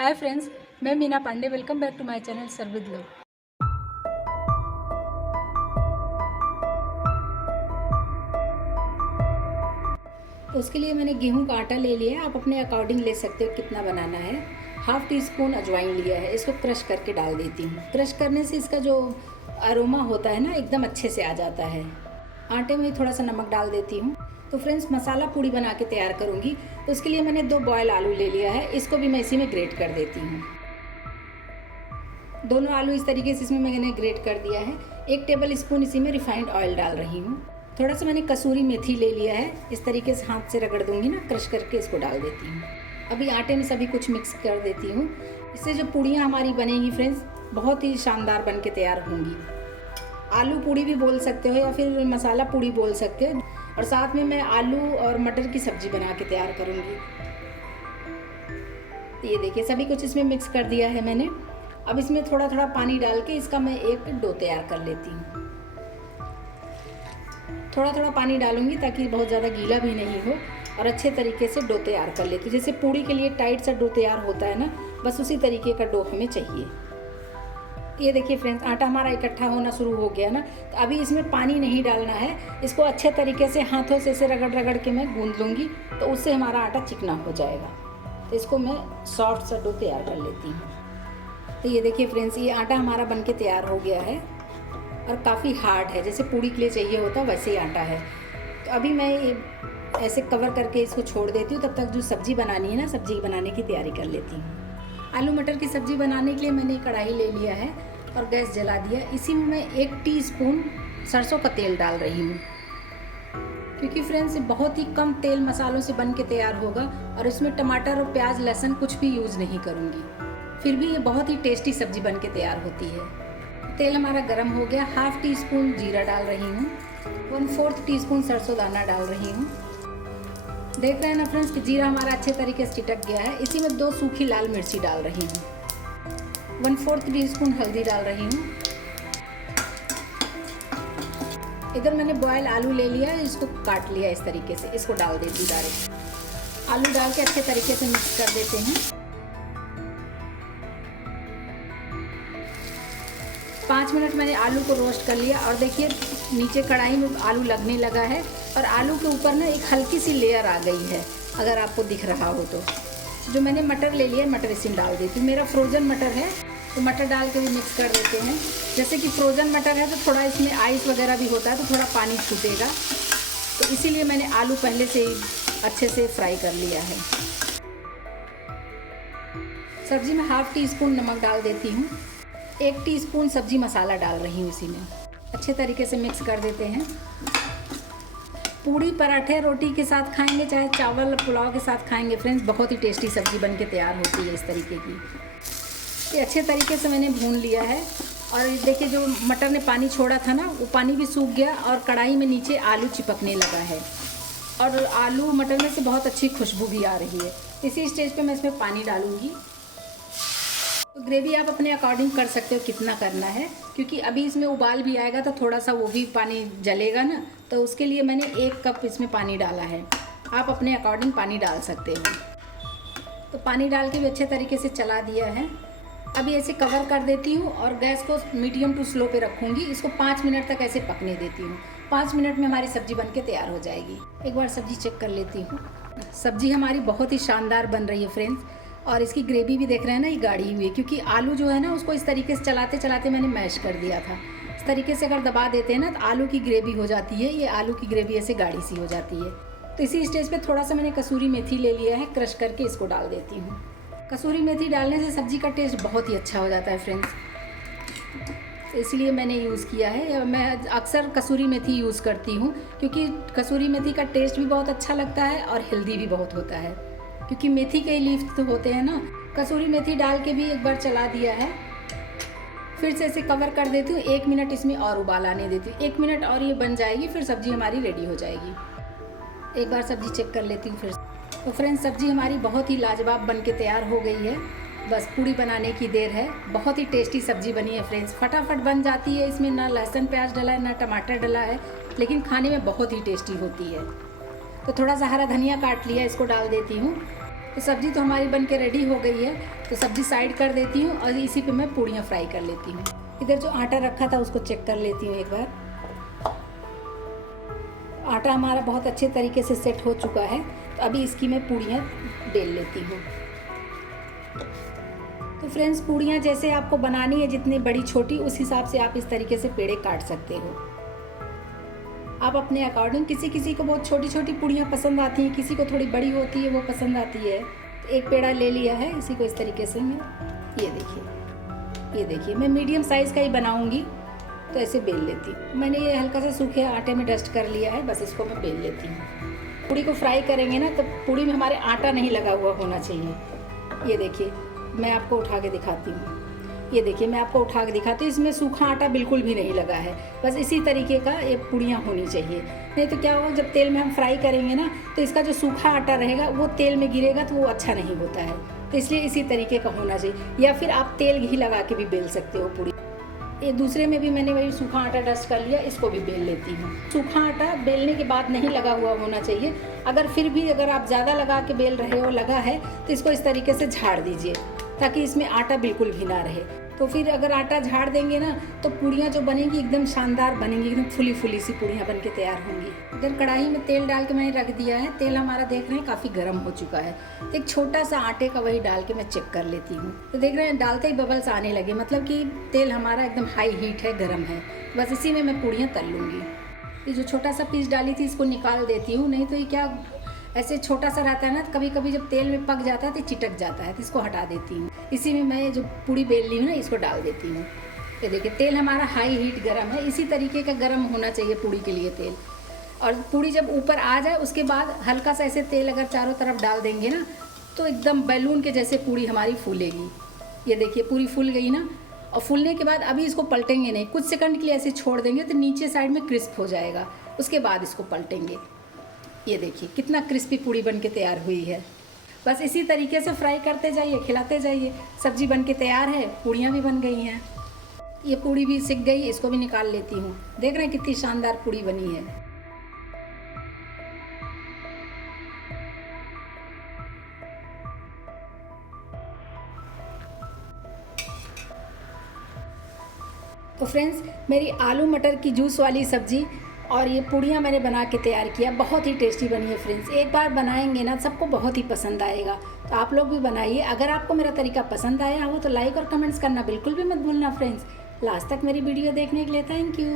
हाय friends, मैं Meena Pandey. Welcome back to my channel serve with love. तो उसके लिए मैंने गेहूं का आटा ले लिया है। आप अपने अकॉर्डिंग ले सकते हो कितना बनाना है। हाफ टी स्पून अजवाइन लिया है, इसको क्रश करके डाल देती हूँ। क्रश करने से इसका जो अरोमा होता है ना, एकदम अच्छे से आ जाता है। आटे में थोड़ा सा नमक डाल देती हूँ। तो फ्रेंड्स, मसाला पूड़ी बना के तैयार करूँगी, तो उसके लिए मैंने 2 बॉयल आलू ले लिया है। इसको भी मैं इसी में ग्रेट कर देती हूँ। दोनों आलू इस तरीके से इसमें मैंने ग्रेट कर दिया है। 1 टेबल स्पून इसी में रिफाइंड ऑयल डाल रही हूँ। थोड़ा सा मैंने कसूरी मेथी ले लिया है। इस तरीके से हाथ से रगड़ दूंगी ना, क्रश करके इसको डाल देती हूँ। अभी आटे में सभी कुछ मिक्स कर देती हूँ। इससे जो पूड़ियाँ हमारी बनेंगी फ्रेंड्स, बहुत ही शानदार बन के तैयार होंगी। आलू पूड़ी भी बोल सकते हो या फिर मसाला पूड़ी बोल सकते हो। और साथ में मैं आलू और मटर की सब्जी बना के तैयार करूँगी। तो ये देखिए, सभी कुछ इसमें मिक्स कर दिया है मैंने। अब इसमें थोड़ा थोड़ा पानी डाल के इसका मैं एक डो तैयार कर लेती हूँ। थोड़ा थोड़ा पानी डालूंगी ताकि बहुत ज़्यादा गीला भी नहीं हो, और अच्छे तरीके से डो तैयार कर लेती हूँ। जैसे पूड़ी के लिए टाइट सा डो तैयार होता है ना, बस उसी तरीके का डो हमें चाहिए। ये देखिए फ्रेंड्स, आटा हमारा इकट्ठा होना शुरू हो गया ना। तो अभी इसमें पानी नहीं डालना है। इसको अच्छे तरीके से हाथों से ऐसे रगड़ रगड़ के मैं गूंद लूँगी, तो उससे हमारा आटा चिकना हो जाएगा। तो इसको मैं सॉफ्ट सा डो तैयार कर लेती हूँ। तो ये देखिए फ्रेंड्स, ये आटा हमारा बनके तैयार हो गया है और काफ़ी हार्ड है। जैसे पूड़ी के लिए चाहिए होता वैसे ही आटा है। तो अभी मैं ये ऐसे कवर करके इसको छोड़ देती हूँ। तब तक जो सब्ज़ी बनानी है ना, सब्ज़ी बनाने की तैयारी कर लेती हूँ। आलू मटर की सब्ज़ी बनाने के लिए मैंने कढ़ाई ले लिया है और गैस जला दिया। इसी में मैं 1 टीस्पून सरसों का तेल डाल रही हूँ, क्योंकि फ्रेंड्स बहुत ही कम तेल मसालों से बन के तैयार होगा। और इसमें टमाटर और प्याज लहसुन कुछ भी यूज़ नहीं करूँगी। फिर भी ये बहुत ही टेस्टी सब्ज़ी बन के तैयार होती है। तेल हमारा गर्म हो गया। हाफ टी स्पून जीरा डाल रही हूँ। 1/4 टीस्पून सरसों दाना डाल रही हूँ। देख रहे हैं ना फ्रेंड्स कि जीरा हमारा अच्छे तरीके से चिटक गया है। इसी में 2 सूखी लाल मिर्ची डाल रही हूँ। 1/4 टीस्पून हल्दी डाल रही हूँ। इधर मैंने बॉयल आलू ले लिया, इसको काट लिया इस तरीके से। इसको डाल देती डायरेक्ट। आलू डाल के अच्छे तरीके से मिक्स कर देते हैं। 5 मिनट मैंने आलू को रोस्ट कर लिया। और देखिए, नीचे कढ़ाई में आलू लगने लगा है और आलू के ऊपर ना एक हल्की सी लेयर आ गई है, अगर आपको दिख रहा हो तो। जो मैंने मटर ले लिया, मटर इसमें डाल देती हूँ। मेरा फ्रोज़न मटर है, तो मटर डाल के भी मिक्स कर देते हैं। जैसे कि फ्रोज़न मटर है तो थोड़ा इसमें आइस वगैरह भी होता है, तो थोड़ा पानी छूटेगा। तो इसीलिए मैंने आलू पहले से ही अच्छे से फ्राई कर लिया है। सब्जी में हाफ टी स्पून नमक डाल देती हूँ। 1 टीस्पून सब्जी मसाला डाल रही हूँ इसी में। अच्छे तरीके से मिक्स कर देते हैं। पूड़ी पराठे रोटी के साथ खाएंगे, चाहे चावल पुलाव के साथ खाएंगे फ्रेंड्स, बहुत ही टेस्टी सब्जी बन के तैयार होती है इस तरीके की। ये अच्छे तरीके से मैंने भून लिया है। और देखिए, जो मटर ने पानी छोड़ा था ना, वो पानी भी सूख गया और कढ़ाई में नीचे आलू चिपकने लगा है। और आलू मटर में से बहुत अच्छी खुशबू भी आ रही है। इसी स्टेज पे मैं इसमें पानी डालूंगी। तो ग्रेवी आप अपने अकॉर्डिंग कर सकते हो कितना करना है, क्योंकि अभी इसमें उबाल भी आएगा तो थोड़ा सा वो भी पानी जलेगा ना। तो उसके लिए मैंने 1 कप इसमें पानी डाला है। आप अपने अकॉर्डिंग पानी डाल सकते हो। तो पानी डाल के भी अच्छे तरीके से चला दिया है। अभी ऐसे कवर कर देती हूँ और गैस को मीडियम टू स्लो पे रखूँगी। इसको 5 मिनट तक ऐसे पकने देती हूँ। 5 मिनट में हमारी सब्ज़ी बन के तैयार हो जाएगी। एक बार सब्ज़ी चेक कर लेती हूँ। सब्ज़ी हमारी बहुत ही शानदार बन रही है फ्रेंड्स। और इसकी ग्रेवी भी देख रहे हैं ना, ये गाढ़ी हुई है, क्योंकि आलू जो है ना, उसको इस तरीके से चलाते चलाते मैंने मैश कर दिया था। इस तरीके से अगर दबा देते हैं ना, तो आलू की ग्रेवी हो जाती है। ये आलू की ग्रेवी ऐसे गाढ़ी सी हो जाती है। तो इसी स्टेज पे थोड़ा सा मैंने कसूरी मेथी ले लिया है, क्रश करके इसको डाल देती हूँ। कसूरी मेथी डालने से सब्ज़ी का टेस्ट बहुत ही अच्छा हो जाता है फ्रेंड्स, इसलिए मैंने यूज़ किया है। मैं अक्सर कसूरी मेथी यूज़ करती हूँ, क्योंकि कसूरी मेथी का टेस्ट भी बहुत अच्छा लगता है और हेल्दी भी बहुत होता है, क्योंकि मेथी के लीव्स तो होते हैं ना। कसूरी मेथी डाल के भी एक बार चला दिया है। फिर से इसे कवर कर देती हूँ। 1 मिनट इसमें और उबाल आने देती हूँ। 1 मिनट और ये बन जाएगी, फिर सब्ज़ी हमारी रेडी हो जाएगी। एक बार सब्ज़ी चेक कर लेती हूँ फिर। तो फ्रेंड्स, सब्ज़ी हमारी बहुत ही लाजवाब बन के तैयार हो गई है। बस पूड़ी बनाने की देर है। बहुत ही टेस्टी सब्ज़ी बनी है फ्रेंड्स, फटाफट बन जाती है। इसमें ना लहसुन प्याज डला है, ना टमाटर डला है, लेकिन खाने में बहुत ही टेस्टी होती है। तो थोड़ा सा हरा धनिया काट लिया, इसको डाल देती हूँ। तो सब्ज़ी तो हमारी बन के रेडी हो गई है, तो सब्ज़ी साइड कर देती हूँ और इसी पे मैं पूड़ियाँ फ्राई कर लेती हूँ। इधर जो आटा रखा था उसको चेक कर लेती हूँ एक बार। आटा हमारा बहुत अच्छे तरीके से सेट हो चुका है, तो अभी इसकी मैं पूड़ियाँ बेल लेती हूँ। तो फ्रेंड्स, पूड़ियाँ जैसे आपको बनानी है, जितनी बड़ी छोटी उस हिसाब से आप इस तरीके से पेड़े काट सकते हो। आप अपने अकॉर्डिंग, किसी किसी को बहुत छोटी छोटी पूड़ियाँ पसंद आती हैं, किसी को थोड़ी बड़ी होती है वो पसंद आती है। तो एक पेड़ा ले लिया है, इसी को इस तरीके से मैं, ये देखिए मैं मीडियम साइज़ का ही बनाऊँगी, तो ऐसे बेल लेती हूँ। मैंने ये हल्का सा सूखे आटे में डस्ट कर लिया है, बस इसको मैं बेल लेती हूँ। पूड़ी को फ्राई करेंगे ना, तो पूड़ी में हमारे आटा नहीं लगा हुआ होना चाहिए। ये देखिए मैं आपको उठा के दिखाती हूँ, इसमें सूखा आटा बिल्कुल भी नहीं लगा है। बस इसी तरीके का ये पूड़ियाँ होनी चाहिए। नहीं तो क्या होगा, जब तेल में हम फ्राई करेंगे ना, तो इसका जो सूखा आटा रहेगा वो तेल में गिरेगा, तो वो अच्छा नहीं होता है। तो इसलिए इसी तरीके का होना चाहिए, या फिर आप तेल घी लगा के भी बेल सकते हो पूड़ी। ये दूसरे में भी मैंने वही सूखा आटा डस्ट कर लिया, इसको भी बेल लेती हूँ। सूखा आटा बेलने के बाद नहीं लगा हुआ होना चाहिए। अगर आप ज़्यादा लगा के बेल रहे हो, लगा है, तो इसको इस तरीके से झाड़ दीजिए, ताकि इसमें आटा बिल्कुल भी ना रहे। तो फिर अगर आटा झाड़ देंगे ना, तो पूड़ियाँ जो बनेंगी एकदम शानदार बनेंगी, एकदम फुली फुली सी पूड़ियाँ बन के तैयार होंगी। इधर कढ़ाई में तेल डाल के मैंने रख दिया है। तेल हमारा देख रहे हैं काफ़ी गर्म हो चुका है। तो एक छोटा सा आटे का वही डाल के मैं चेक कर लेती हूँ। तो देख रहे हैं डालते ही बबल्स आने लगे, मतलब कि तेल हमारा एकदम हाई हीट है, गर्म है। बस इसी में मैं पूड़ियाँ तल लूँगी। ये जो छोटा सा पीस डाली थी इसको निकाल देती हूँ, नहीं तो ये क्या ऐसे छोटा सा रहता है ना, तो कभी कभी जब तेल में पक जाता है तो चिटक जाता है, तो इसको हटा देती हूँ। इसी में मैं जो पूड़ी बेल ली हूँ ना, इसको डाल देती हूँ। ये देखिए तेल हमारा हाई हीट गर्म है, इसी तरीके का गर्म होना चाहिए पूड़ी के लिए तेल। और पूड़ी जब ऊपर आ जाए उसके बाद हल्का सा ऐसे तेल अगर चारों तरफ डाल देंगे ना, तो एकदम बैलून के जैसे पूड़ी हमारी फूलेगी। ये देखिए पूरी फूल गई ना। और फूलने के बाद अभी इसको पलटेंगे नहीं, कुछ सेकंड के लिए ऐसे छोड़ देंगे तो नीचे साइड में क्रिस्प हो जाएगा, उसके बाद इसको पलटेंगे। ये देखिए कितना क्रिस्पी पूड़ी बन के तैयार हुई है। बस इसी तरीके से फ्राई करते जाइए, खिलाते जाइए। सब्जी बन के तैयार है, पूड़ियाँ भी बन गई हैं। ये पूड़ी भी सिक गई, इसको भी निकाल लेती हूँ। देख रहे हैं कितनी शानदार पूड़ी बनी है। तो फ्रेंड्स, मेरी आलू मटर की जूस वाली सब्जी और ये पूड़ियाँ मैंने बना के तैयार किया, बहुत ही टेस्टी बनी है फ्रेंड्स। एक बार बनाएंगे ना, सबको बहुत ही पसंद आएगा। तो आप लोग भी बनाइए। अगर आपको मेरा तरीका पसंद आया हो तो लाइक और कमेंट्स करना बिल्कुल भी मत भूलना फ्रेंड्स। लास्ट तक मेरी वीडियो देखने के लिए थैंक यू।